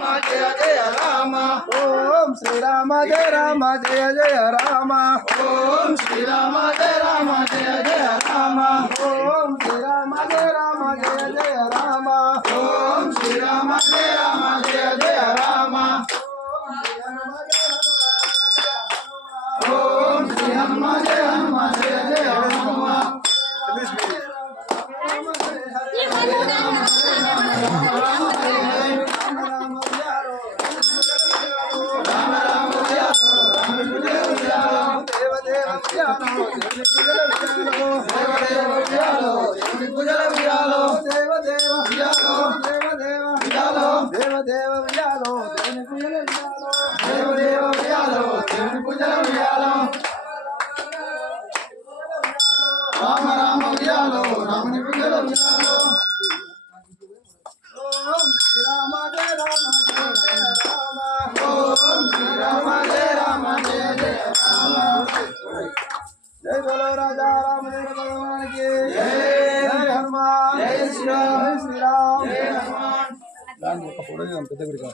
జయ జయ రామ ఓం శ్రీరామ జయ రామ జయ జయ రామ ఓం శ్రీరామ జయ రామ జయ జయ రామ ఓం శ్రీరామ జయ రామ జయ జయ రామ ఓం శ్రీరామ జయ రామ జయ జయ రామ ఓం శ్రీ హనుమ జయ హనుమ జయ జయ హనుమ రామ రామ వియాలో రాముని పూజల వియాలో ఓం శ్రీరామ జయ రామ జయ జయ రామ ఓం శ్రీరామ జయ రామ జయ జయ రామ జై బోలో రాజా రామచంద్ర భగవాన్ కి జై హనుమాన్ జై శ్రీరామ్ జై శ్రీరామ్ జై హనుమాన్ దాని ఒక ఫోటో పెద్ద గుడిగా